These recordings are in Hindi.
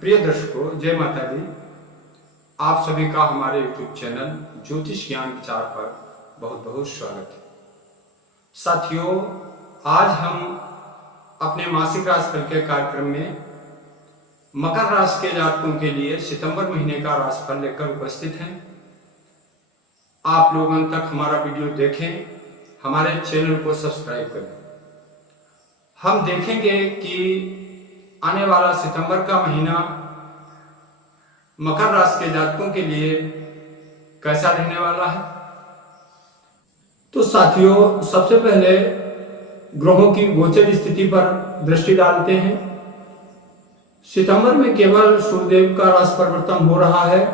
प्रिय दर्शकों, जय माता दी। आप सभी का हमारे YouTube चैनल ज्योतिष ज्ञान विचार पर बहुत बहुत स्वागत है। साथियों, आज हम अपने मासिक राशिफल के कार्यक्रम में मकर राशि के जातकों के लिए सितंबर महीने का राशिफल लेकर उपस्थित हैं। आप लोग अंत तक हमारा वीडियो देखें, हमारे चैनल को सब्सक्राइब करें। हम देखेंगे कि आने वाला सितंबर का महीना मकर राशि के जातकों के लिए कैसा रहने वाला है। तो साथियों, सबसे पहले ग्रहों की गोचर स्थिति पर दृष्टि डालते हैं। सितंबर में केवल सूर्यदेव का राशि परिवर्तन हो रहा है,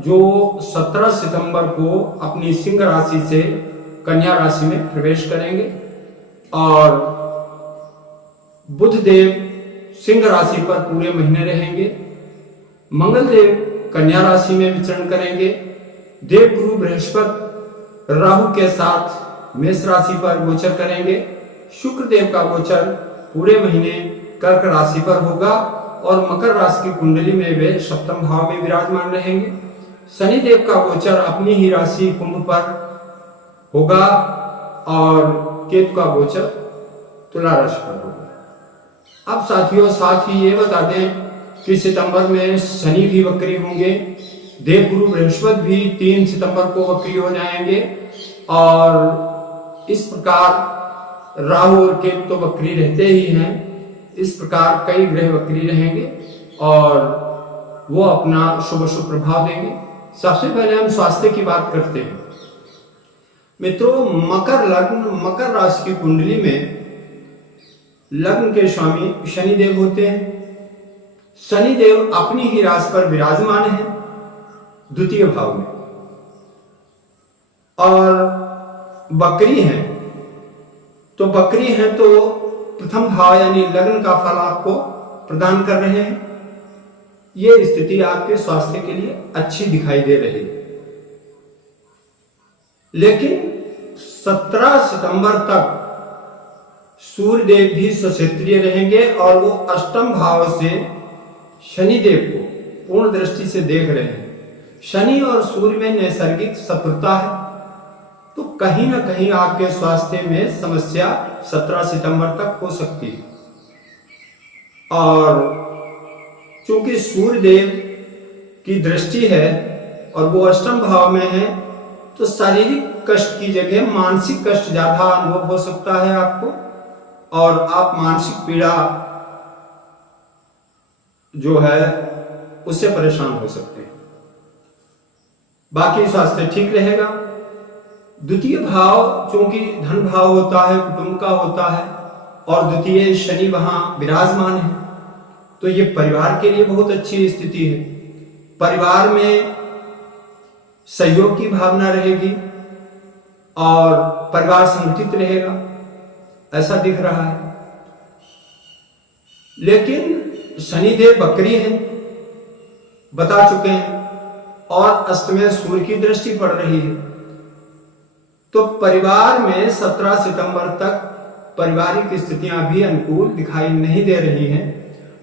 जो 17 सितंबर को अपनी सिंह राशि से कन्या राशि में प्रवेश करेंगे और बुध देव सिंह राशि पर पूरे महीने रहेंगे। मंगल देव कन्या राशि में विचरण करेंगे। देव गुरु बृहस्पति राहु के साथ मेष राशि पर गोचर करेंगे। शुक्र देव का गोचर पूरे महीने कर्क राशि पर होगा और मकर राशि की कुंडली में वे सप्तम भाव में विराजमान रहेंगे। शनि देव का गोचर अपनी ही राशि कुंभ पर होगा और केतु का गोचर तुला राशि पर होगा। अब साथियों, साथ ही ये बता दें कि सितंबर में शनि भी वक्री होंगे। देव गुरु बृहस्पति भी 3 सितंबर को वक्री हो जाएंगे और इस प्रकार राहु और केतु तो वक्री रहते ही हैं। इस प्रकार कई ग्रह वक्री रहेंगे और वो अपना शुभ प्रभाव देंगे। सबसे पहले हम स्वास्थ्य की बात करते हैं। मित्रों, मकर लग्न मकर राशि की कुंडली में लग्न के स्वामी शनिदेव होते हैं। शनिदेव अपनी ही राशि पर विराजमान है, द्वितीय भाव में, और बकरी हैं। तो बकरी हैं तो प्रथम भाव यानी लग्न का फल आपको प्रदान कर रहे हैं। यह स्थिति आपके स्वास्थ्य के लिए अच्छी दिखाई दे रही है। लेकिन 17 सितंबर तक सूर्यदेव भी स्वक्षेत्रीय रहेंगे और वो अष्टम भाव से शनिदेव को पूर्ण दृष्टि से देख रहे हैं। शनि और सूर्य में नैसर्गिक शत्रुता है, तो कहीं ना कहीं आपके स्वास्थ्य में समस्या 17 सितंबर तक हो सकती है। और चूंकि सूर्यदेव की दृष्टि है और वो अष्टम भाव में है, तो शारीरिक कष्ट की जगह मानसिक कष्ट ज्यादा अनुभव हो सकता है आपको और आप मानसिक पीड़ा जो है उससे परेशान हो सकते हैं। बाकी स्वास्थ्य ठीक रहेगा। द्वितीय भाव चूंकि धन भाव होता है, कुटुंब का होता है और द्वितीय शनि वहां विराजमान है, तो ये परिवार के लिए बहुत अच्छी स्थिति है। परिवार में सहयोग की भावना रहेगी और परिवार संगठित रहेगा, ऐसा दिख रहा है। लेकिन शनिदेव बकरी है, बता चुके हैं, और अष्ट में सूर्य की दृष्टि पड़ रही है। तो परिवार में 17 सितंबर तक पारिवारिक स्थितियां भी अनुकूल दिखाई नहीं दे रही हैं।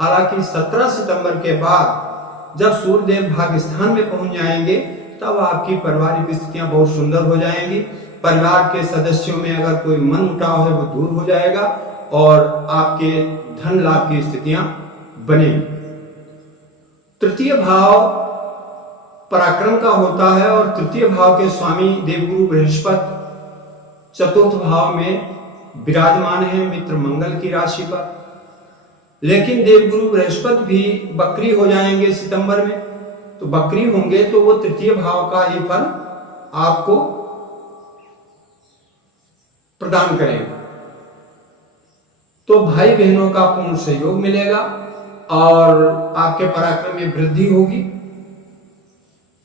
हालांकि 17 सितंबर के बाद जब सूर्यदेव भाग्य स्थान में पहुंच जाएंगे, तब आपकी पारिवारिक स्थितियां बहुत सुंदर हो जाएंगी। परिवार के सदस्यों में अगर कोई मन उठाव है वो दूर हो जाएगा और आपके धन लाभ की स्थितियां बनेगी। तृतीय भाव पराक्रम का होता है और तृतीय भाव के स्वामी देवगुरु बृहस्पति चतुर्थ भाव में विराजमान है, मित्र मंगल की राशि पर। लेकिन देवगुरु बृहस्पति भी बकरी हो जाएंगे सितंबर में, तो बकरी होंगे तो वो तृतीय भाव का ही फल आपको प्रदान करेंगे। तो भाई बहनों का पूर्ण सहयोग मिलेगा और आपके पराक्रम में वृद्धि होगी।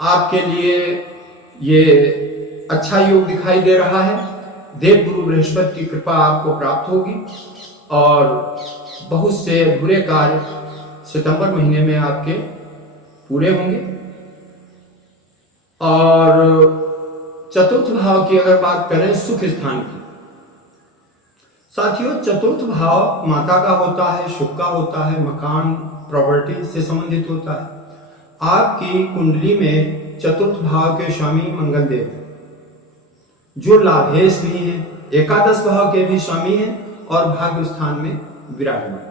आपके लिए ये अच्छा योग दिखाई दे रहा है। देव गुरु बृहस्पति की कृपा आपको प्राप्त होगी और बहुत से बुरे कार्य सितंबर महीने में आपके पूरे होंगे। और चतुर्थ भाव की अगर बात करें सुख स्थान की, साथियों, चतुर्थ भाव माता का होता है, सुख का होता है, मकान प्रॉपर्टी से संबंधित होता है। आपकी कुंडली में चतुर्थ भाव के स्वामी मंगल देव है, जो लाभेश भी है, एकादश भाव के भी स्वामी है और भाग्य स्थान में विराजमान।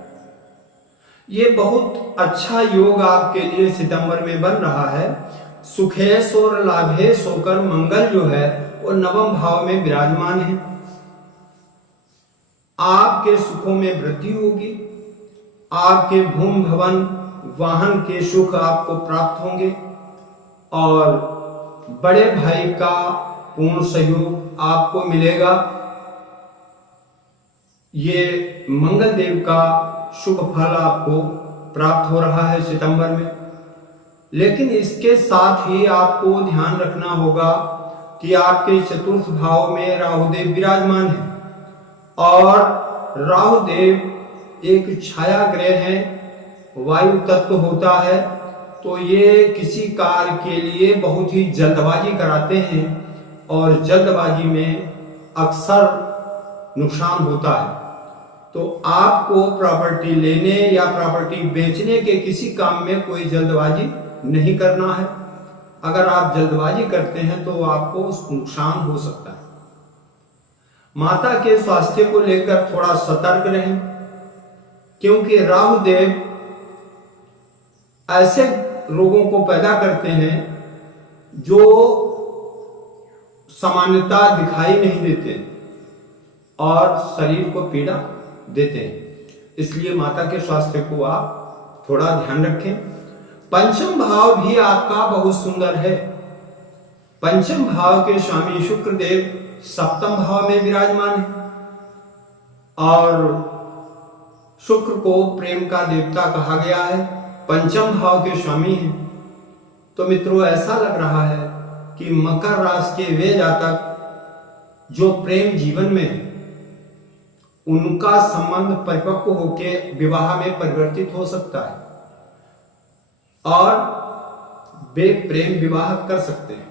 ये बहुत अच्छा योग आपके लिए सितंबर में बन रहा है। सुखेश और लाभेश होकर मंगल जो है वो नवम भाव में विराजमान है। आपके सुखों में वृद्धि होगी, आपके भूमि भवन वाहन के सुख आपको प्राप्त होंगे और बड़े भाई का पूर्ण सहयोग आपको मिलेगा। ये मंगल देव का शुभ फल आपको प्राप्त हो रहा है सितंबर में। लेकिन इसके साथ ही आपको ध्यान रखना होगा कि आपके चतुर्थ भाव में राहुदेव विराजमान है और राहुदेव एक छाया ग्रह है, वायु तत्व होता है, तो ये किसी कार्य के लिए बहुत ही जल्दबाजी कराते हैं और जल्दबाजी में अक्सर नुकसान होता है। तो आपको प्रॉपर्टी लेने या प्रॉपर्टी बेचने के किसी काम में कोई जल्दबाजी नहीं करना है। अगर आप जल्दबाजी करते हैं तो आपको नुकसान हो सकता है। माता के स्वास्थ्य को लेकर थोड़ा सतर्क रहें, क्योंकि राहु देव ऐसे रोगों को पैदा करते हैं जो सामान्यता दिखाई नहीं देते और शरीर को पीड़ा देते हैं। इसलिए माता के स्वास्थ्य को आप थोड़ा ध्यान रखें। पंचम भाव भी आपका बहुत सुंदर है। पंचम भाव के स्वामी शुक्र देव सप्तम भाव में विराजमान है और शुक्र को प्रेम का देवता कहा गया है, पंचम भाव के स्वामी हैं। तो मित्रों, ऐसा लग रहा है कि मकर राशि के वे जातक जो प्रेम जीवन में है, उनका संबंध परिपक्व होकर विवाह में परिवर्तित हो सकता है और वे प्रेम विवाह कर सकते हैं।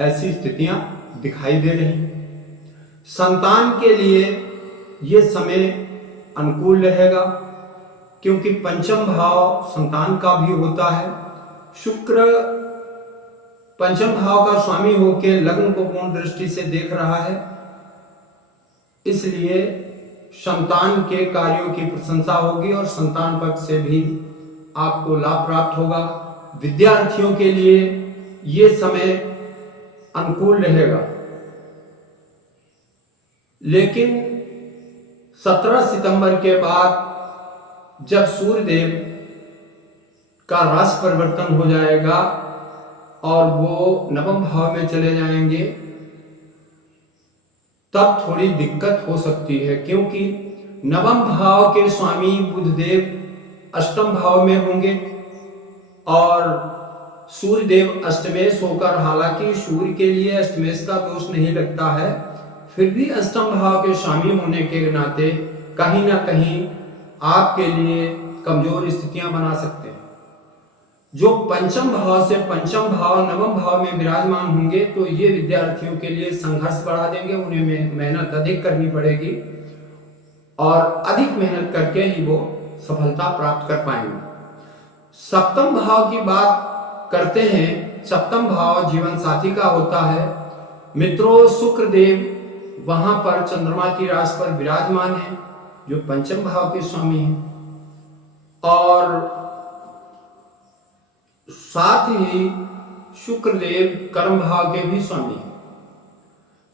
ऐसी स्थितियां दिखाई दे रही हैं। संतान के लिए ये समय अनुकूल रहेगा, क्योंकि पंचम भाव संतान का भी होता है। शुक्र पंचम भाव का स्वामी होकर लग्न को पूर्ण दृष्टि से देख रहा है, इसलिए संतान के कार्यों की प्रशंसा होगी और संतान पक्ष से भी आपको लाभ प्राप्त होगा। विद्यार्थियों के लिए ये समय अनुकूल रहेगा, लेकिन 17 सितंबर के बाद जब सूर्य देव का राशि परिवर्तन हो जाएगा और वो नवम भाव में चले जाएंगे, तब थोड़ी दिक्कत हो सकती है, क्योंकि नवम भाव के स्वामी बुध देव अष्टम भाव में होंगे और सूर्य देव अष्टमेश होकर, हालांकि सूर्य के लिए अष्टमेश का दोष नहीं लगता है, फिर भी अष्टम भाव के स्वामी होने के नाते कहीं ना कहीं आपके लिए कमजोर स्थितियां बना सकते हैं। जो पंचम भाव से पंचम भाव नवम भाव में विराजमान होंगे तो ये विद्यार्थियों के लिए संघर्ष बढ़ा देंगे। उन्हें मेहनत अधिक करनी पड़ेगी और अधिक मेहनत करके ही वो सफलता प्राप्त कर पाएंगे। सप्तम भाव की बात करते हैं। सप्तम भाव जीवन साथी का होता है। मित्रों, शुक्र देव वहां पर चंद्रमा की राशि पर विराजमान है, जो पंचम भाव के स्वामी हैं, और साथ ही शुक्र देव कर्म भाव के भी स्वामी हैं।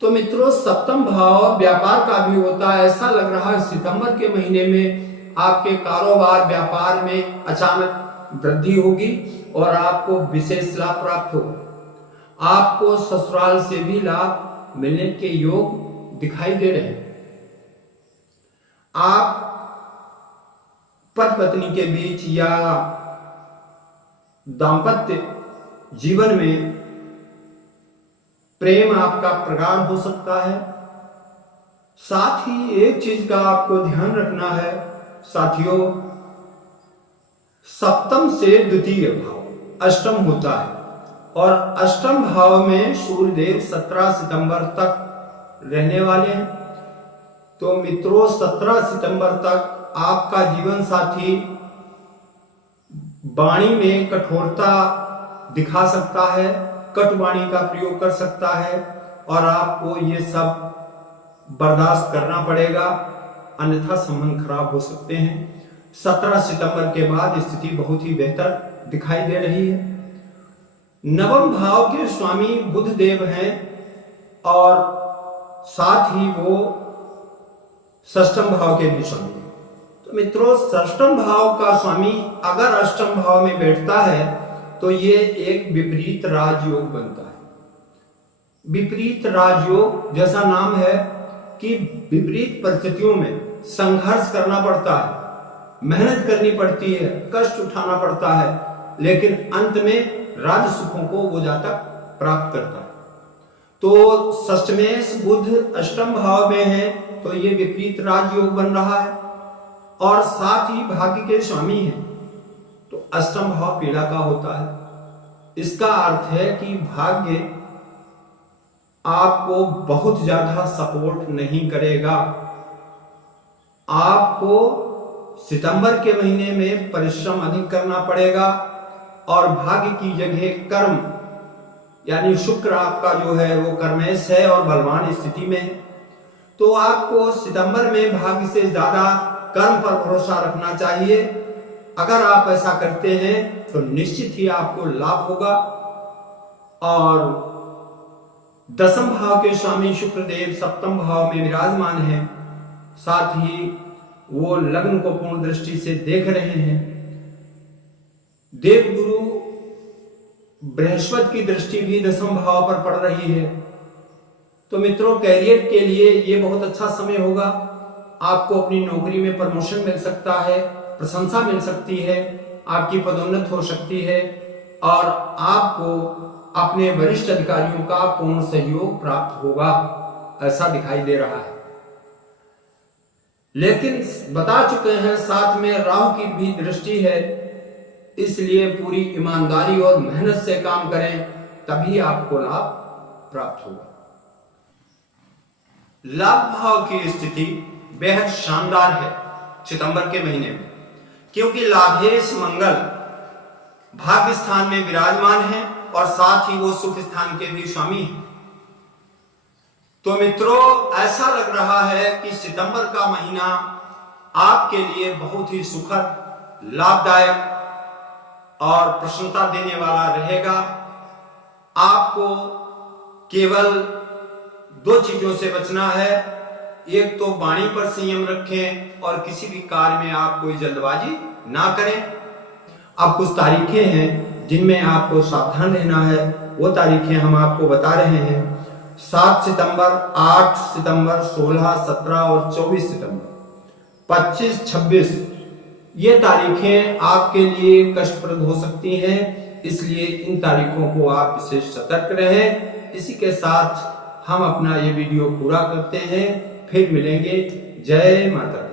तो मित्रों, सप्तम भाव व्यापार का भी होता है। ऐसा लग रहा है सितंबर के महीने में आपके कारोबार व्यापार में अचानक वृद्धि होगी और आपको विशेष लाभ प्राप्त होगा। आपको ससुराल से भी लाभ मिलने के योग दिखाई दे रहे हैं। आप पति पत्नी के बीच या दाम्पत्य जीवन में प्रेम आपका प्रगाढ़ हो सकता है। साथ ही एक चीज का आपको ध्यान रखना है साथियों, सप्तम से द्वितीय भाव अष्टम होता है और अष्टम भाव में सूर्य देव 17 सितंबर तक रहने वाले हैं। तो मित्रों, 17 सितंबर तक आपका जीवन साथी वाणी में कठोरता दिखा सकता है, कटु वाणी का प्रयोग कर सकता है और आपको ये सब बर्दाश्त करना पड़ेगा, अन्यथा संबंध खराब हो सकते हैं। 17 सितंबर के बाद स्थिति बहुत ही बेहतर दिखाई दे रही है। नवम भाव के स्वामी बुध देव हैं और साथ ही वो षष्ठम भाव के भी स्वामी हैं। तो मित्रों, षष्ठम भाव का स्वामी अगर अष्टम भाव में बैठता है तो ये एक विपरीत राजयोग बनता है। विपरीत राजयोग जैसा नाम है कि विपरीत परिस्थितियों में संघर्ष करना पड़ता है, मेहनत करनी पड़ती है, कष्ट उठाना पड़ता है, लेकिन अंत में राज सुखों को वो जातक प्राप्त करता है। तो षष्ठमेश बुध अष्टम भाव में है तो ये विपरीत राजयोग बन रहा है और साथ ही भाग्य के स्वामी हैं तो अष्टम भाव पीड़ा का होता है। इसका अर्थ है कि भाग्य आपको बहुत ज्यादा सपोर्ट नहीं करेगा। आपको सितंबर के महीने में परिश्रम अधिक करना पड़ेगा और भाग्य की जगह कर्म यानी शुक्र आपका जो है वो कर्मेश है और बलवान स्थिति में है। तो आपको सितंबर में भाग्य से ज्यादा कर्म पर भरोसा रखना चाहिए। अगर आप ऐसा करते हैं तो निश्चित ही आपको लाभ होगा। और दसम भाव के स्वामी शुक्रदेव सप्तम भाव में विराजमान हैं, साथ ही वो लग्न को पूर्ण दृष्टि से देख रहे हैं। देवगुरु बृहस्पति की दृष्टि भी दसम भाव पर पड़ रही है। तो मित्रों, कैरियर के लिए ये बहुत अच्छा समय होगा। आपको अपनी नौकरी में प्रमोशन मिल सकता है, प्रशंसा मिल सकती है, आपकी पदोन्नति हो सकती है और आपको अपने वरिष्ठ अधिकारियों का पूर्ण सहयोग प्राप्त होगा, ऐसा दिखाई दे रहा है। लेकिन बता चुके हैं साथ में राहु की भी दृष्टि है, इसलिए पूरी ईमानदारी और मेहनत से काम करें, तभी आपको लाभ प्राप्त होगा। लाभ भाव की स्थिति बेहद शानदार है सितंबर के महीने में, क्योंकि लाभेश मंगल भाग्य स्थान में विराजमान है और साथ ही वो सुख स्थान के भी स्वामी हैं। तो मित्रों, ऐसा लग रहा है कि सितंबर का महीना आपके लिए बहुत ही सुखद, लाभदायक और प्रसन्नता देने वाला रहेगा। आपको केवल 2 चीजों से बचना है। एक तो वाणी पर संयम रखें और किसी भी कार्य में आप कोई जल्दबाजी ना करें। अब कुछ तारीखें हैं जिनमें आपको सावधान रहना है, वो तारीखें हम आपको बता रहे हैं। 7 सितंबर, 8 सितंबर, 16, 17 और 24 सितंबर, 25, 26 ये तारीखें आपके लिए कष्टप्रद हो सकती हैं, इसलिए इन तारीखों को आप विशेष सतर्क रहें। इसी के साथ हम अपना ये वीडियो पूरा करते हैं, फिर मिलेंगे। जय माता दी।